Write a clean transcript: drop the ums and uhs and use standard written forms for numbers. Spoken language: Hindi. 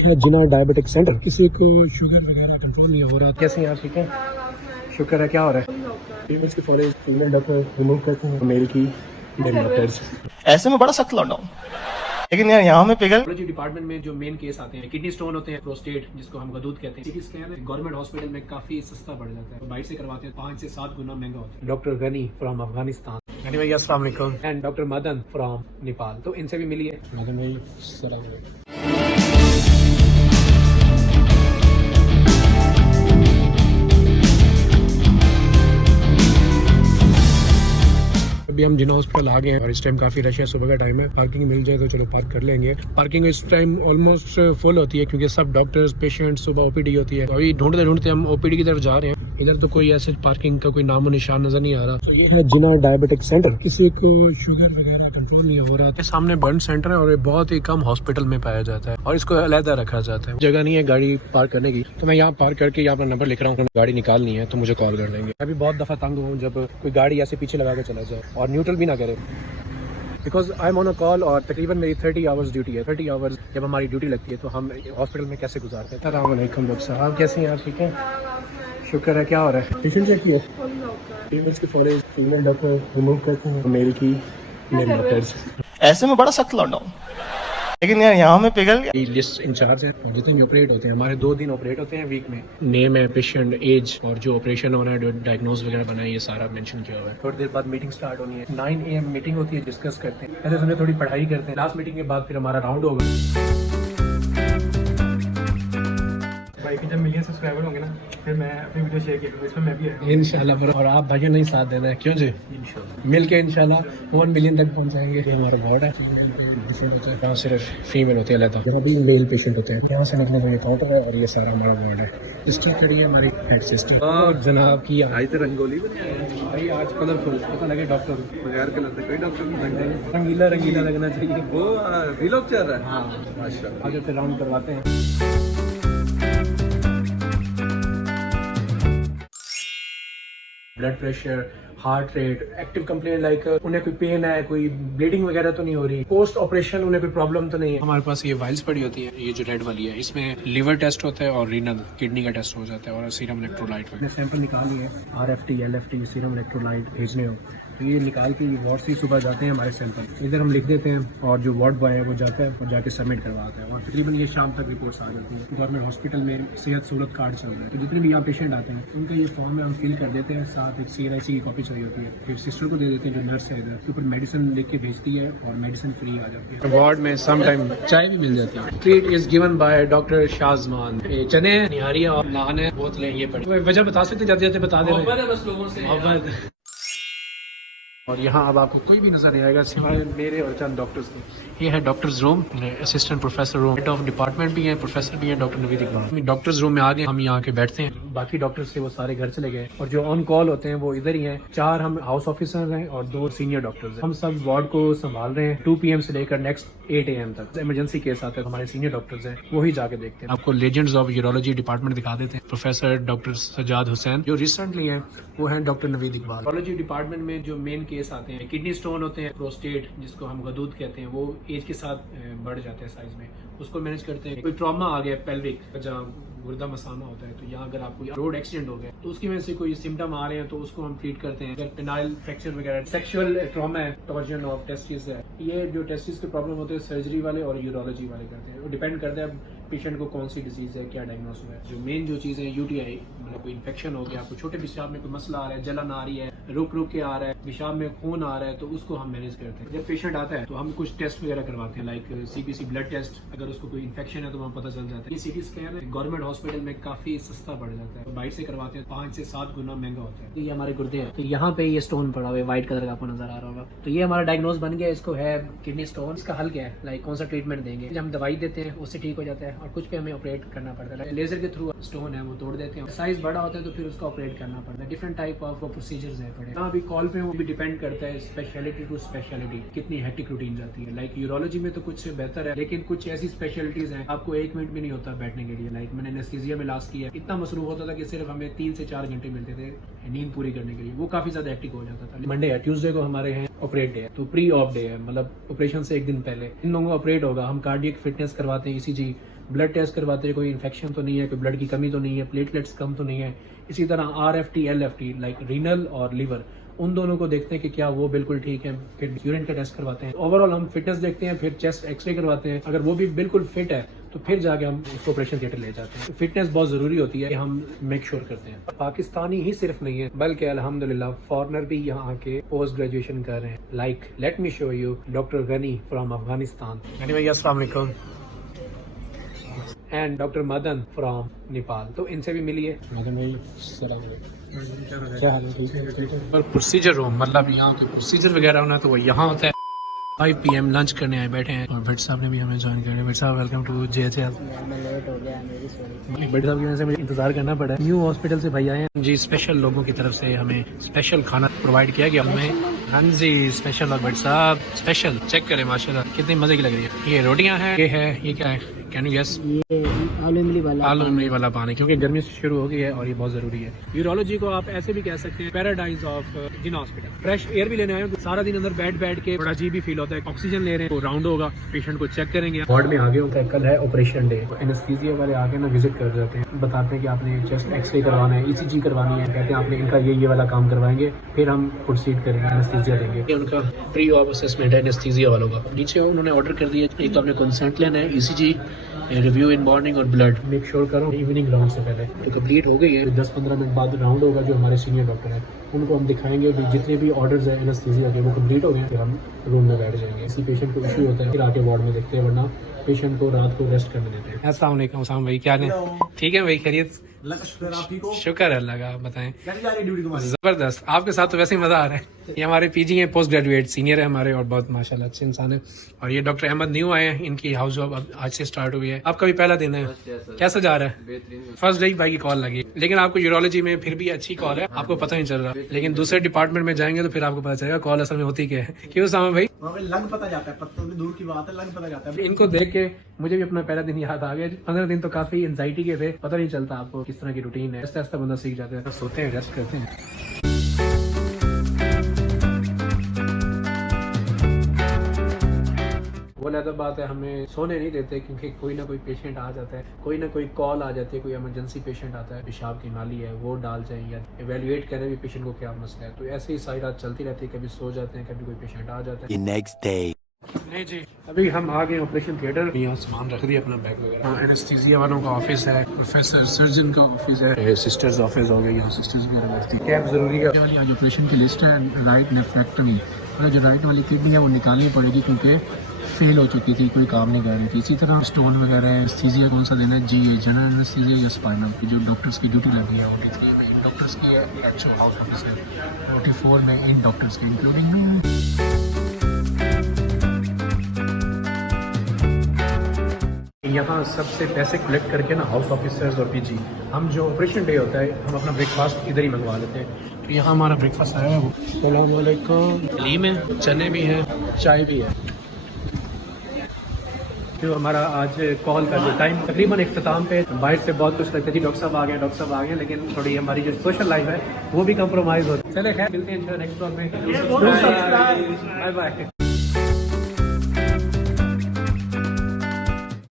है जिना डायबिटिक सेंटर। किसी को शुगर वगैरह कंट्रोल नहीं हो रहा। कैसे हैं आप? ठीक है, शुक्र है। क्या हो रहा है? फीमेल्स की फॉरेज फीमेल डॉक्टर रिमूव करते हैं, मेल की मेल डॉक्टर्स। ऐसे में बड़ा सख्त लौंडा हूं, लेकिन यार यहाँ में पिघल। न्यूरोलॉजी डिपार्टमेंट में जो मेन केस आते हैं, किडनी स्टोन होते हैं, प्रोस्टेट जिसको हम गदूद कहते हैं, सीटी स्कैन गवर्नमेंट हॉस्पिटल में काफी सस्ता पड़ जाता है, बाहर से करवाते हैं 5 से 7 गुना महंगा होता है। डॉक्टर गनी फ्रॉम अफगानिस्तान, गनी भाई अस्सलाम वालेकुम, and doctor Madan from Nepal. तो इनसे भी मिलिए। मदन भाई अस्सलाम वालेकुम। अभी हम जिना हॉस्पिटल आ गए हैं और इस टाइम काफ़ी रश है, सुबह का टाइम है। पार्किंग मिल जाए तो चलो पार्क कर लेंगे। पार्किंग इस टाइम ऑलमोस्ट फुल होती है क्योंकि सब डॉक्टर्स पेशेंट्स सुबह ओपीडी होती है। अभी ढूंढते ढूंढते हम ओपीडी की तरफ जा रहे हैं। इधर तो कोई ऐसे पार्किंग का कोई नामो निशान नजर नहीं आ रहा। तो ये है जिना डायबिटिक सेंटर। किसी को शुगर वगैरह कंट्रोल नहीं हो रहा। सामने बर्न सेंटर है और ये बहुत ही कम हॉस्पिटल में पाया जाता है और इसको अलहदा रखा जाता है। जगह नहीं है गाड़ी पार्क करने की, तो मैं यहाँ पार्क करके यहाँ पर नंबर लिख रहा हूँ। गाड़ी निकालनी है तो मुझे कॉल कर लेंगे। अभी बहुत दफा तंग हूँ जब कोई गाड़ी ऐसे पीछे लगा के चला जाए और न्यूट्रल भी ना करे, because I am on a call और तकरीबन मेरी 30 आवर्स ड्यूटी है। 30 आवर्स जब हमारी ड्यूटी लगती है तो हम हॉस्पिटल में कैसे गुजारते हैं। अस्सलाम वालेकुम डॉक्टर साहब, कैसे हैं आप? ठीक है, शुक्र है। क्या हो रहा है? पेशेंट चेक किया, फीमेल्स की फॉरेज फीमेल डॉक्टर रिमूव करते हैं, मेल की मेल डॉक्टर्स। ऐसे में बड़ा सख्त लौंडा हूं, लेकिन यार यहाँ में पिघल गया। लिस्ट इंचार्ज है और जितने भी ऑपरेट होते हैं, हमारे 2 दिन ऑपरेट होते हैं वीक में। नेम है, पेशेंट, एज और जो ऑपरेशन हो रहा है, जो डायग्नोज वगैरह बना है, ये सारा मेंशन किया हुआ है। थोड़ी देर बाद मीटिंग स्टार्ट होनी है। 9 AM मीटिंग होती है, डिस्कस करते हैं। पहले हमने थोड़ी पढ़ाई करते हैं, लास्ट मीटिंग के बाद फिर हमारा राउंड होगा। भाई के जब मिलियन सब्सक्राइबर होंगे ना, फिर मैं अपनी वीडियो शेयर किया, इसमें मैं भी है इंशाल्लाह। और आप भाइयों नहीं साथ देना है, क्यों जी? मिल के इंशाल्लाह 1 मिलियन तक पहुंचाएंगे। ये हमारा वार्ड है, यहाँ सिर्फ फीमेल होती है अलग, यहाँ भी मेल पेशेंट होते हैं। यहाँ से निकलने को ये काउंटर है और ये सारा हमारा वार्ड है। सिस्टर खड़ी है हमारी हेड सिस्टर। और जनाब की आज तो रंगोली भाई, आज कलरफुल, पता लगे डॉक्टर बगैर कलर से कोई डॉक्टर नहीं, रंगीला रंगीला लगना चाहिए। वो व्लॉग चल रहा है। हाँ माशाल्लाह, आगे फिर राउंड करवाते हैं। Blood pressure, heart rate, active complaint like उन्हें कोई पेन है, कोई ब्लीडिंग वगैरह तो नहीं हो रही, पोस्ट ऑपरेशन उन्हें कोई प्रॉब्लम तो नहीं है। हमारे पास ये वाइल्स पड़ी होती है, ये जो रेड वाली है, इसमें लीवर टेस्ट होता है और रीनल किडनी का टेस्ट हो जाता है और सीरम इलेक्ट्रोलाइट वगैरह। सैंपल निकाल लिए, RFT, LFT, सीरम इलेक्ट्रोलाइट भेजने हो तो ये निकाल के वार्ड से सुबह जाते हैं हमारे सैंपल, इधर हम लिख देते हैं और जो वार्ड बॉय है वो जाता है और जाके सबमिट करवाता है और तकरीबन ये शाम तक रिपोर्ट्स आ जाती है। गवर्नमेंट हॉस्पिटल में सेहत सहूलत कार्ड चल रहा है, तो जितने भी यहाँ पेशेंट आते हैं उनका ये फॉर्म में हम फिल कर देते हैं, साथ एक CNIC की कॉपी चाहिए होती है, फिर सिस्टर को दे देते हैं जो नर्स है इधर, के ऊपर मेडिसिन लिख के भेजती है और मेडिसिन फ्री आ जाती है। वार्ड में सम टाइम चाय भी मिल जाती है। Treat is given by doctor Shahzaman. चने, निहारियाँ और नान है, बोतलें ये पड़ी। वजह बता सकते जाते जाते बता दे बस लोगों से। और यहाँ अब आपको कोई भी नजर नहीं आएगा सिवाय मेरे और चंद डॉक्टर्स के। ये है doctors room, assistant professor room, head of department भी है, प्रोफेसर भी है, doctor Naveed Iqbal. Doctors room में आ गए, हम यहाँ के बैठते हैं। बाकी डॉक्टर्स थे वो सारे घर चले गए और जो ऑन कॉल होते हैं वो इधर ही हैं। 4 हम हाउस ऑफिसर हैं और 2 सीनियर डॉक्टर्स हैं। हम सब वार्ड को संभाल रहे हैं 2 PM से लेकर नेक्स्ट 8 AM तक। इमरजेंसी केस आता है तो हमारे सीनियर डॉक्टर्स हैं, वही जाके देखते हैं। आपको लेजेंड्स ऑफ यूरोलॉजी डिपार्टमेंट दिखा देते हैं। प्रोफेसर डॉक्टर सजाद हुसैन, जो रिसेंटली है वो है doctor Naveed Iqbal. Urology department में जो मेन केस आते हैं, किडनी स्टोन होते हैं, प्रोस्टेट जिसको हम गदूद कहते हैं, वो एज के साथ बढ़ जाते हैं साइज में, उसको मैनेज करते हैं। कोई ट्रॉमा आ गया पेल्विक, जहाँ गुर्दा मसाना होता है, तो यहाँ अगर आपको रोड एक्सीडेंट हो गया तो उसकी वजह से कोई सिम्टम आ रहे हैं तो उसको हम ट्रीट करते हैं। अगर पेनाइल फ्रैक्चर वगैरह, सेक्सुअल ट्रॉमा है, टॉर्जन ऑफ टेस्टिस है, ये जो टेस्टिस के प्रॉब्लम होते हैं सर्जरी वाले और यूरोलॉजी वाले करते हैं। वो डिपेंड करता है पेशेंट को कौन सी डिजीज है, क्या डायग्नोस हुआ है। जो मेन जो चीज़ है UTI, मतलब कोई इन्फेक्शन हो गया, आपको छोटे पेशाब में कोई मसला आ रहा है, जलन आ रही है, रुक के आ रहा है, पेशाब में खून आ रहा है, तो उसको हम मैनेज करते हैं। जब पेशेंट आता है तो हम कुछ टेस्ट वगैरह करवाते हैं, लाइक CPC ब्लड टेस्ट। अगर उसको कोई इन्फेक्शन है तो हमें पता चल जाता है। ये CT स्कैन है, गवर्नमेंट हॉस्पिटल में काफी सस्ता पड़ जाता है, बाहर से करवाते हैं 5 से 7 गुना महंगा होता है। तो ये हमारे गुर्दे हैं, तो यहाँ पे ये स्टोन पड़ा हुआ है, व्हाइट कलर का आपको नजर आ रहा होगा। तो ये हमारा डायग्नोस बन गया, इसको है किडनी स्टोन। इसका हल क्या है, लाइक कौन सा ट्रीटमेंट देंगे। जब हम दवाई देते हैं उससे ठीक हो जाता है और कुछ पे हमें ऑपरेट करना पड़ता है। लेजर के थ्रू स्टोन है वो तोड़ देते हैं, साइज बड़ा होता है तो फिर उसका ऑपरेट करना पड़ता है। डिफरेंट टाइप ऑफ प्रोसीजर्स है पड़े। यहाँ अभी कॉल पे वो भी डिपेंड करता है स्पेशलिटी टू स्पेशलिटी, कितनी हेक्टिक रूटीन जाती है। लाइक यूरोलॉजी में तो कुछ बेहतर है, लेकिन कुछ ऐसी स्पेशलिटीज हैं आपको 1 मिनट भी नहीं होता बैठने के लिए। लाइक मैंने एनेस्थीसिया में लास्ट किया, इतना मसरूफ होता था कि सिर्फ हमें 3 से 4 घंटे मिलते थे नींद पूरी करने के लिए, वो काफी ज्यादा हेक्टिक हो जाता था। मंडे है, ट्यूसडे को हमारे हैं ऑपरेट डे है, तो प्री ऑप डे है, मतलब ऑपरेशन से 1 दिन पहले इन लोगों का ऑपरेट होगा। हम कार्डियक फिटनेस करवाते हैं, ECG ब्लड टेस्ट करवाते हैं कोई इन्फेक्शन तो नहीं है, कोई ब्लड की कमी तो नहीं है, प्लेटलेट्स कम तो नहीं है। इसी तरह RFT LFT लाइक रीनल और लिवर, उन दोनों को देखते हैं कि क्या वो बिल्कुल ठीक है। फिर यूरिन का टेस्ट करवाते हैं, ओवरऑल हम फिटनेस देखते हैं, फिर चेस्ट एक्सरे करवाते हैं। अगर वो भी बिल्कुल फिट है तो फिर जाके हम उसको ऑपरेशन थिएटर ले जाते हैं। फिटनेस बहुत जरूरी होती है, हम मेक श्योर करते हैं। पाकिस्तानी ही सिर्फ नहीं है बल्कि अल्हम्दुलिल्लाह फॉरेनर भी यहाँ आके पोस्ट ग्रेजुएशन कर रहे हैं। Like let me show you doctor Ghani from Afghanistan, Ghani भैया अस्सलाम वालेकुम, and doctor Madan from Nepal. तो इनसे भी मिलिए। मदन भाई क्या हाल है? ठीक है। और प्रोसीजर रूम मतलब यहाँ के प्रोसीजर वगैरह होना तो वो यहाँ होता है। 5 PM लंच करने आए बैठे हैं और भट्ट साहब ने भी हमें ज्वाइन कर लिया। भट्ट साहब वेलकम टू JHL। भट्ट साहब की वजह से मुझे इंतजार करना पड़ा। न्यू हॉस्पिटल से भाई आए हैं जी, स्पेशल लोगों की तरफ से हमें स्पेशल खाना प्रोवाइड किया गया हमें। हाँ जी स्पेशल। और भट्ट साहब स्पेशल चेक करें माशाल्लाह कितनी मजे की लग रही है। ये रोटियां हैं, ये है, ये क्या है? Can you guess? ये आलू इमली वाला पानी, क्योंकि गर्मी शुरू हो गई है और ये बहुत जरूरी है। यूरोलॉजी को आप ऐसे भी कह सकते हैं paradise of Jinnah hospital. Fresh air भी लेने आए हो, सारा दिन अंदर बैठ के बड़ा अजीब भी फील होता है। ऑक्सीजन ले रहे हैं, राउंड होगा, पेशेंट को चेक करेंगे। वार्ड में आगे होता है, कल है ऑपरेशन डे, एनेस्थीसिया वाले आके ना विजिट कर जाते हैं, बताते हैं कि आपने चेस्ट एक्सरे करवाना है, ECG करवानी है, कहते हैं आपने इनका ये वाला काम करवाएंगे, फिर हम प्रोसीड करेंगे, एनेस्थीसिया देंगे। ये उनका फ्री ऑफ असेसमेंट है एनेस्थीसिया वालों का। नीचे उन्होंने ऑर्डर कर दिया, एक तो आपने कंसेंट लेना है, ECG, रिव्यू इन मॉर्निंग और ब्लड मेक श्योर करो इवनिंग राउंड से पहले। तो कंप्लीट हो गई है, 10-15 मिनट बाद राउंड होगा। जो हमारे सीनियर डॉक्टर हैं उनको हम दिखाएंगे भी जितने भी ऑर्डर्स हैं एनेस्थीसिया के वो कंप्लीट हो गए, फिर हम रूम में बैठ जाएंगे। इसी पेशेंट को इशू होता है फिर आके वार्ड में देखते हैं, वरना पेशेंट को रात को रेस्ट करने देते हैं। अस्सलाम वालेकुम साहब भाई, क्या है? ठीक है भाई, खैरियत? शुक्र है अल्लाह का। बताएं जबरदस्त, आपके साथ तो वैसे ही मजा आ रहा है। ये हमारे PG हैं, पोस्ट ग्रेजुएट सीनियर है हमारे और बहुत माशाल्लाह अच्छे इंसान है। और ये डॉक्टर अहमद न्यू आए हैं, इनकी हाउस जॉब अब आज से स्टार्ट हुई है। आपका भी पहला दिन है, कैसा जा रहा है? फर्स्ट डे भाई की कॉल लगी, लेकिन आपको यूरोलॉजी में फिर भी अच्छी कॉल है, आपको पता नहीं चल रहा। लेकिन दूसरे डिपार्टमेंट में जाएंगे तो फिर आपको पता चलेगा कॉल असल में होती क्या है। क्यों सामा भाई? लग पता जाता है, पत्तों की दूर की बात है, लग पता जाता है। इनको देख के मुझे भी अपना पहला दिन याद आ गया। 15 दिन तो काफी एंजाइटी के थे, पता नहीं चलता आपको किस तरह की रूटीन है। आस्ते आस्ते बंदा सीख जाता है। सोते हैं, रेस्ट करते हैं। वो अलग बात है, हमें सोने नहीं देते क्योंकि कोई ना कोई पेशेंट आ जाता है, कोई ना कोई कॉल आ जाती है, कोई इमरजेंसी पेशेंट आता है, पेशाब की नाली है वो डाल जाए, या एवेल्युएट करें भी पेशेंट को क्या मसला है। तो ऐसे ही सारी रात चलती रहती है, कभी सो जाते हैं, कभी कोई पेशेंट आ जाता है। नेक्स्ट डे नहीं जी, अभी हम आ गए ऑपरेशन थिएटर। यहाँ सामान रख दिया अपना बैग वगैरह। एनेस्थीसिया वालों का ऑफिस है, प्रोफेसर सर्जन का ऑफिस है, सिस्टर्स ऑफिस हो गए, यहाँ सिस्टर्स वगैरह बैठती है। कैब जरूरी है। ये वाली आज ऑपरेशन की लिस्ट है, राइट नेफ्रेक्टमी, मतलब जो राइट वाली किडनी है वो निकालनी पड़ेगी क्योंकि फेल हो चुकी थी, कोई काम नहीं कर रही थी। इसी तरह स्टोन वगैरह है। एनेस्थीसिया कौन सा देना है? GA जनरल एनेस्थीसिया या स्पाइनल की, जो डॉक्टर्स की ड्यूटी लगी है। 43 में इन डॉक्टर्स की है, HO हाउस ऑफिस है। 44 में इन डॉक्टर्स की इंक्लूडिंग यहाँ सबसे पैसे कलेक्ट करके ना हाउस ऑफिसर्स और PG, हम जो ऑपरेशन डे होता है हम अपना ब्रेकफास्ट इधर ही मंगवा लेते हैं। तो यहाँ हमारा ब्रेकफास्ट आया है वो। अस्सलाम वालेकुम। हलीम है, चने भी हैं, चाय भी है। जो हमारा आज कॉल का जो टाइम तकरीबन इख्तिताम पे, बाहर से बहुत कुछ लगता है जी डॉक्टर साहब आ गए, लेकिन थोड़ी हमारी जो सोशल लाइफ है वो भी कंप्रोमाइज होती है। चले खैर मिलते हैं नेक्स्ट ब्लॉग में। Bye bye.